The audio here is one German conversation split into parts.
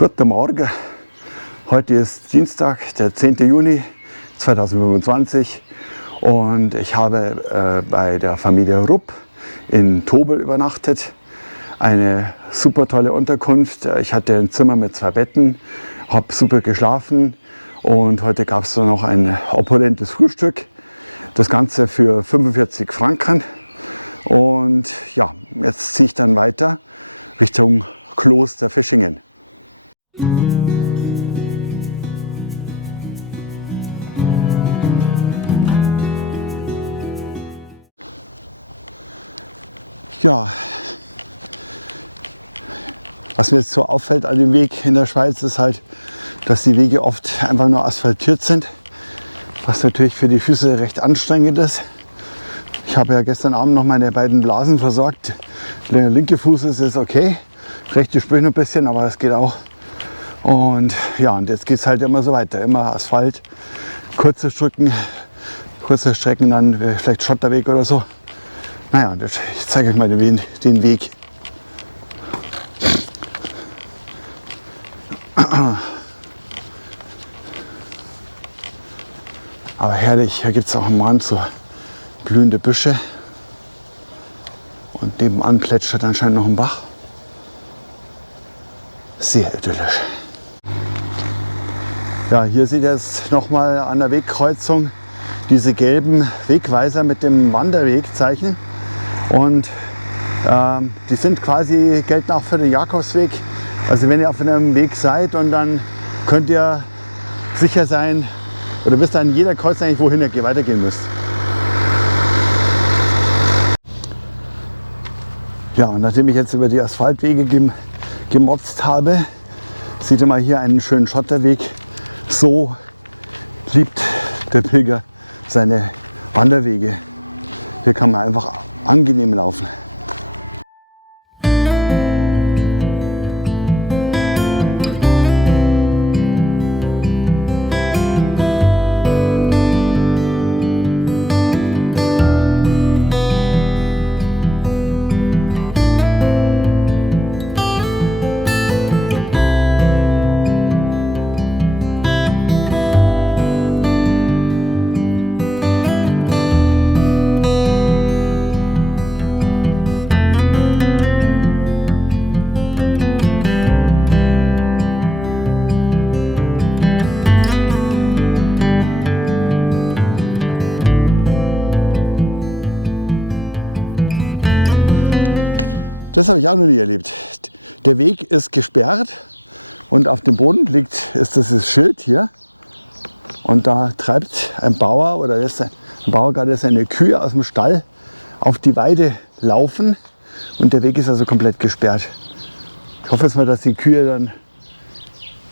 Guten Morgen, heute ist Dienstag, der 10. Juni 2025 und ich habe bei der Familie Rupp in Tobel übernachtet. Eine super tolle Unterkunft. Ich hatte ein Zimmer mit 2 Betten, habe super geschlafen und heute gab es noch ein opulentes Frühstück. Das Ganze für 45 Franken und ja, jetzt ziehe ich dann weiter Richtung Kloster Fischingen. Ja, was mir jetzt so auffällt an dem Weg in der Schweiz ist halt, dass die Wege oft einfach nur asphaltiert sind, was natürlich für die Füße recht anstrengend ist. Ich habe ja gestern Abend noch meine beiden Blasen versorgt. Der linke Fuß ist okay, rechte spüre ich noch ein bisschen, aber es geht auch. Und ja, und jetzt geht es halt immer so weiter, immer Asphalt, kurze Strecken, dann vielleicht Schotterweg oder so. Naja, ich zeige euch mal den Weg. Aber herrlich, hier gibt es auch am Rand so blühende Büsche. Und nebenan plätschert anscheinend noch ein Bach. Sehr idyllisch. Ja, hier seht ihr jetzt nochmal an der Wegkreuzung diese gelben Wegweiser mit dem Wanderwegzeichen. Und die sind quasi, gelten auch für den Jakobsweg. Also wenn ihr auf einem Weg seid und dann könnt ihr sicher sein, oder wisst an jeder Kreuzung eigentlich, wohin ihr weitergehen müsst. Ja, und nachdem ich jetzt über die Asphaltwege gemotzt habe, seht ihr mal hier einen schönen Schotterweg. So liebt der Pilger seine Wanderwege. Hier kann man einfach angenehm laufen. Das habe ich auch noch nie erlebt. Der Weg ist gesperrt und auf dem Boden ist dieses Schild hier. Und da treibt ein Bauer oder ein Bauer gerade seine Kühe aus dem Stall auf die Weide laufen. Und der Weg ist also komplett gesperrt. Ich hoffe jetzt mal, dass die Kühe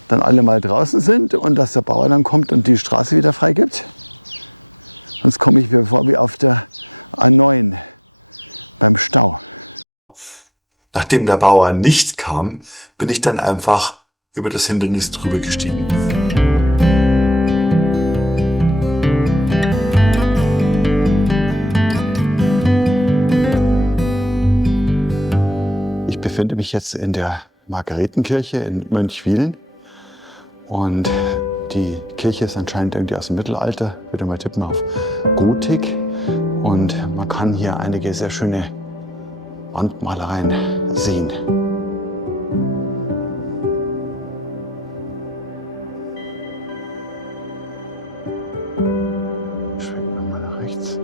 dann alle mal draußen sind und dass der Bauer dann kommt und die Straße wieder freigibt. Sonst komme ich mir vor wie auf der A9 beim Stau. Nachdem der Bauer nicht kam, bin ich dann einfach über das Hindernis drüber gestiegen. Ich befinde mich jetzt in der Margaretenkirche in Mönchwilen und die Kirche ist anscheinend irgendwie aus dem Mittelalter. Ich würde mal tippen auf Gotik und man kann hier einige sehr schöne Wandmalereien sehen. Schwenken wir mal nach rechts.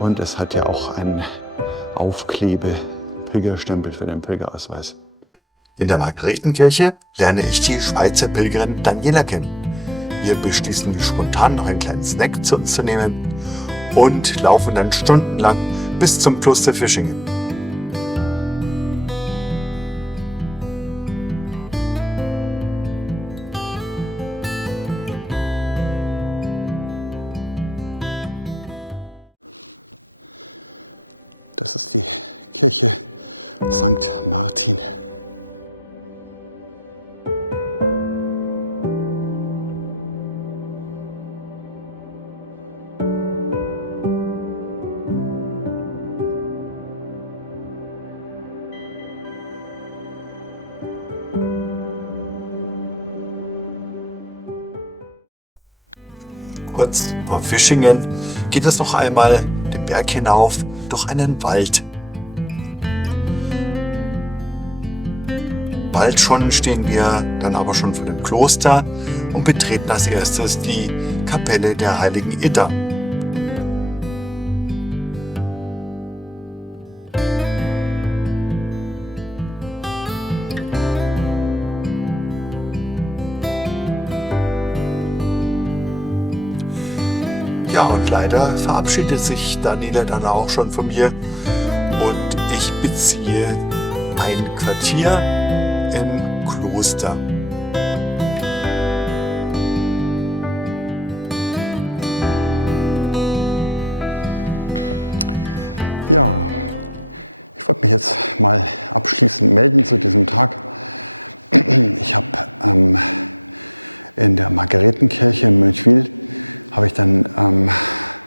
Und es hat ja auch einen Pilgerstempel für den Pilgerausweis. In der Margaretenkirche lerne ich die Schweizer Pilgerin Daniela kennen. Wir beschließen spontan noch einen kleinen Snack zu uns zu nehmen und laufen dann stundenlang bis zum Kloster Fischingen. Das ist die Kirche St. Martin. kurz vor Fischingen geht es noch einmal den Berg hinauf durch einen Wald. Bald schon stehen wir dann aber schon vor dem Kloster und betreten als erstes die Kapelle der heiligen Idda. Ja, und leider verabschiedet sich Daniela dann auch schon von mir und ich beziehe ein Quartier im Kloster. Ja, ich wollte mich jetzt mal abschließend melden zu diesem Tag. Ich habe in der Margaretenkirche in Mönchwil habe ich dann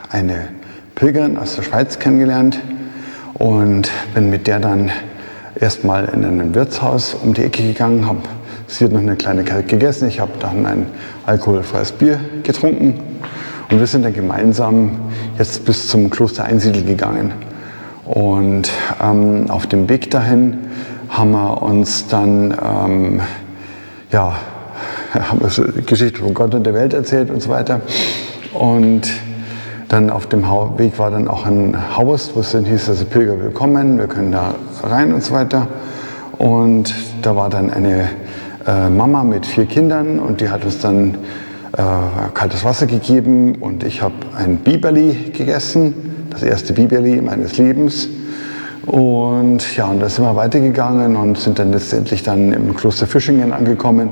eine Pilgerin aus der Schweiz kennengelernt und bin mit der dann erstmal in ein Wirtshaus um die Ecke gegangen, habe sie hat noch eine Kleinigkeit gegessen, ich habe dann ein alkoholfreies Bier getrunken und wir sind dann gemeinsam jetzt bis zum Kloster Einsiedel gegangen. Und auf dem Weg dahin haben wir uns dann haben wir so die Geschichte von Gott und der Welt erzählt und so weiter. Und dann auf dem Weg war dann auch ein Haus, wo es dann hieß, also Pilger willkommen, wir können da rein und so weiter. Und da war dann eine Mama mit 4 Kindern und die hat uns dann kaltes Wasser gegeben und ich habe ein Biberli gegessen, das erste Biberli meines Lebens. Und ja, und da sind wir weitergegangen und sind dann letztendlich dann im Kloster Fischingen angekommen.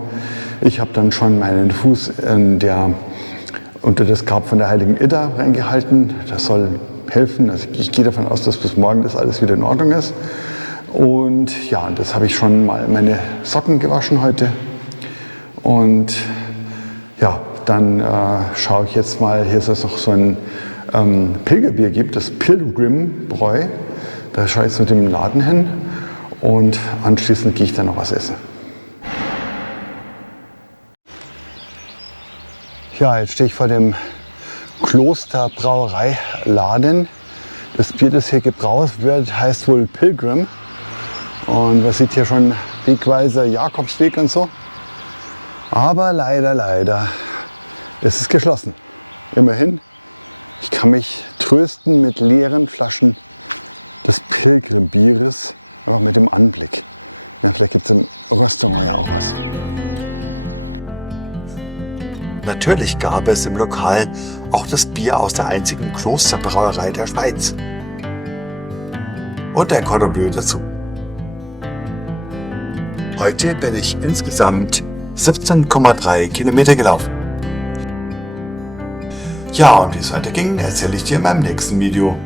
Ich habe dann schon meinen Fuß unter das Grab von der heiligen Idda reingehalten. Das soll helfen. Also ich gehe davon aus, dass bis morgen das alles wieder in Ordnung ist. Und ja, das habe ich schon mal meine Socken gewaschen heute. Und ja, dann schaue ich jetzt mal, hier ist es noch so ein Pilgerbier gibt, das Pilgrim-Bräu. Da schaue ich jetzt mit dem Laden hin und anschließend gehe ich dann noch was essen. Ja, jetzt stehe ich vor dem Klosterbrauereiladen. Das Bier, das hier gebraut wird, heißt wohl Pilgrim. Und man sieht hier schon Wegweiser, Jakobsweg und so. Aber leider, es ist geschlossen. Immerhin, ich kann mich trösten mit leeren Flaschen des Pilgrimbieres, einfach mit dem Anblick. Ja, vielleicht gibt es im Restaurant ja auch was. Natürlich gab es im Lokal auch das Bier aus der einzigen Klosterbrauerei der Schweiz. Und ein Cordon Bleu dazu. Heute bin ich insgesamt 17,3 Kilometer gelaufen. Ja, und wie es weiterging, erzähle ich dir in meinem nächsten Video.